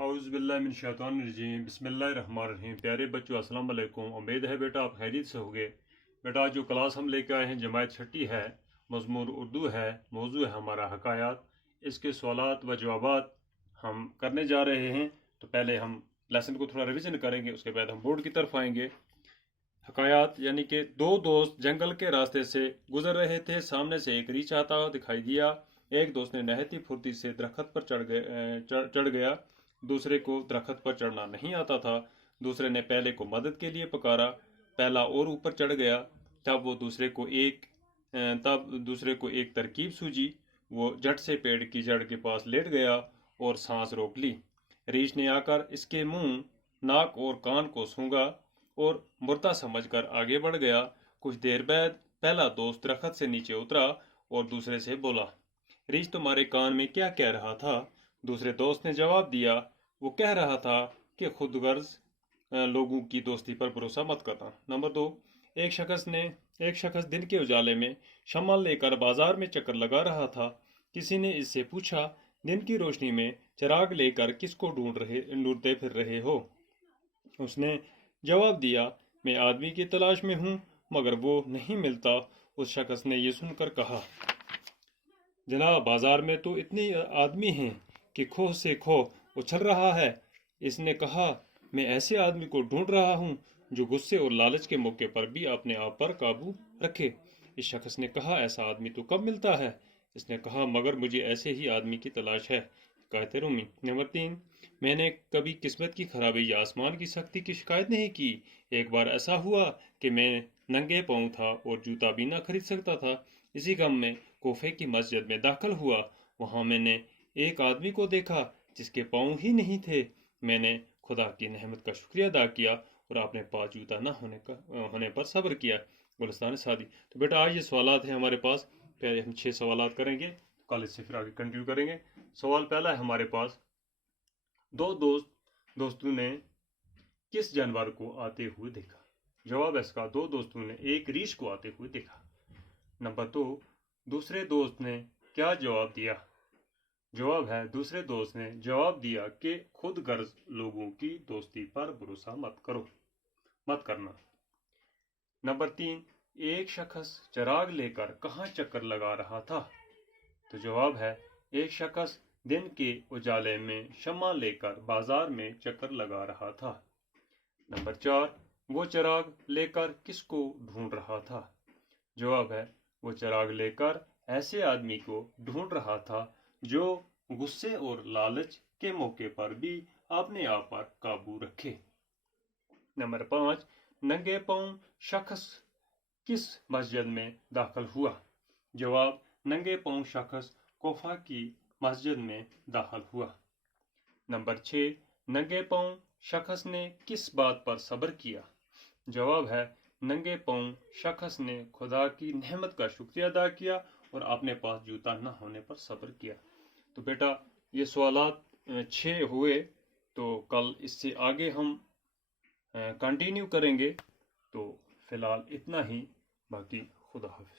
اعوذ باللہ من الشیطان الرجیم، بسم اللہ الرحمن الرحیم۔ پیارے بچوں السلام علیکم، امید ہے بیٹا آپ خیریت سے ہوگے۔ بیٹا جو کلاس ہم لے کے آئے ہیں جماعت چھٹی ہے، مضمون اردو ہے، موضوع ہے ہمارا حکایات۔ اس کے سوالات و جوابات ہم کرنے جا رہے ہیں۔ تو پہلے ہم لیسن کو تھوڑا ریویژن کریں گے، اس کے بعد ہم بورڈ کی طرف آئیں گے۔ حکایات یعنی کہ دو دوست جنگل کے راستے سے گزر رہے تھے، سامنے سے ایک ریچھ آتا ہوا دکھائی دیا۔ ایک دوست نے نہایت پھرتی سے درخت پر چڑھ گیا، دوسرے کو درخت پر چڑھنا نہیں آتا تھا۔ دوسرے نے پہلے کو مدد کے لیے پکارا، پہلا اور اوپر چڑھ گیا۔ تب دوسرے کو ایک ترکیب سوجی، وہ جھٹ سے پیڑ کی جڑ کے پاس لیٹ گیا اور سانس روک لی۔ ریچھ نے آ کر اس کے منہ، ناک اور کان کو سونگھا اور مردہ سمجھ کر آگے بڑھ گیا۔ کچھ دیر بعد پہلا دوست درخت سے نیچے اترا اور دوسرے سے بولا، ریچھ تمہارے کان میں کیا کہہ رہا تھا؟ دوسرے دوست نے جواب دیا، وہ کہہ رہا تھا کہ خود غرض لوگوں کی دوستی پر بھروسہ مت کرنا۔ نمبر 2، ایک شخص دن کے اجالے میں شمع لے کر بازار میں چکر لگا رہا تھا۔ کسی نے اس سے پوچھا، دن کی روشنی میں چراغ لے کر کس کو ڈھونڈتے پھر رہے ہو؟ اس نے جواب دیا، میں آدمی کی تلاش میں ہوں مگر وہ نہیں ملتا۔ اس شخص نے یہ سن کر کہا، جناب بازار میں تو اتنے آدمی ہیں کہ کھو سے کھو اچھل رہا ہے۔ اس نے کہا، میں ایسے آدمی کو ڈھونڈ رہا ہوں جو غصے اور لالچ کے موقع پر بھی اپنے آپ پر قابو رکھے۔ اس شخص نے کہا، ایسا آدمی تو کب ملتا ہے؟ اس نے کہا، مگر مجھے ایسے ہی آدمی کی تلاش ہے۔ حکایت رومی۔ نمبر 3، میں نے کبھی قسمت کی خرابی یا آسمان کی سختی کی شکایت نہیں کی۔ ایک بار ایسا ہوا کہ میں ننگے پاؤں تھا اور جوتا بھی نہ خرید سکتا تھا۔ اسی غم میں کوفے کی مسجد میں داخل ہوا۔ وہاں میں نے ایک آدمی کو دیکھا جس کے پاؤں ہی نہیں تھے۔ میں نے خدا کی نعمت کا شکریہ ادا کیا اور اپنے پاس جوتا نہ ہونے پر صبر کیا۔ گلستان سعدی۔ تو بیٹا آج یہ سوالات ہیں ہمارے پاس، پہلے ہم 6 سوالات کریں گے، کالج سے پھر آگے کنٹینیو کریں گے۔ سوال پہلا ہے ہمارے پاس، دو دوستوں نے کس جانور کو آتے ہوئے دیکھا؟ جواب ہے اس کا، دو دوستوں نے ایک ریچھ کو آتے ہوئے دیکھا۔ نمبر 2، دوسرے دوست نے کیا جواب دیا؟ جواب ہے، دوسرے دوست نے جواب دیا کہ خود غرض لوگوں کی دوستی پر بھروسہ مت کرنا۔ نمبر 3، ایک شخص چراغ لے کر کہاں چکر لگا رہا تھا؟ تو جواب ہے، ایک شخص دن کے اجالے میں شمع لے کر بازار میں چکر لگا رہا تھا۔ نمبر 4، وہ چراغ لے کر کس کو ڈھونڈ رہا تھا؟ جواب ہے، وہ چراغ لے کر ایسے آدمی کو ڈھونڈ رہا تھا جو غصے اور لالچ کے موقع پر بھی اپنے آپ پر قابو رکھے۔ نمبر 5، ننگے پاؤں شخص کس مسجد میں داخل ہوا؟ جواب، ننگے پاؤں شخص کوفہ کی مسجد میں داخل ہوا۔ نمبر 6، ننگے پاؤں شخص نے کس بات پر صبر کیا؟ جواب ہے، ننگے پاؤں شخص نے خدا کی نعمت کا شکریہ ادا کیا اور اپنے پاس جوتا نہ ہونے پر صبر کیا۔ تو بیٹا یہ سوالات 6 ہوئے، تو کل اس سے آگے ہم کنٹینیو کریں گے۔ تو فی الحال اتنا ہی، باقی خدا حافظ۔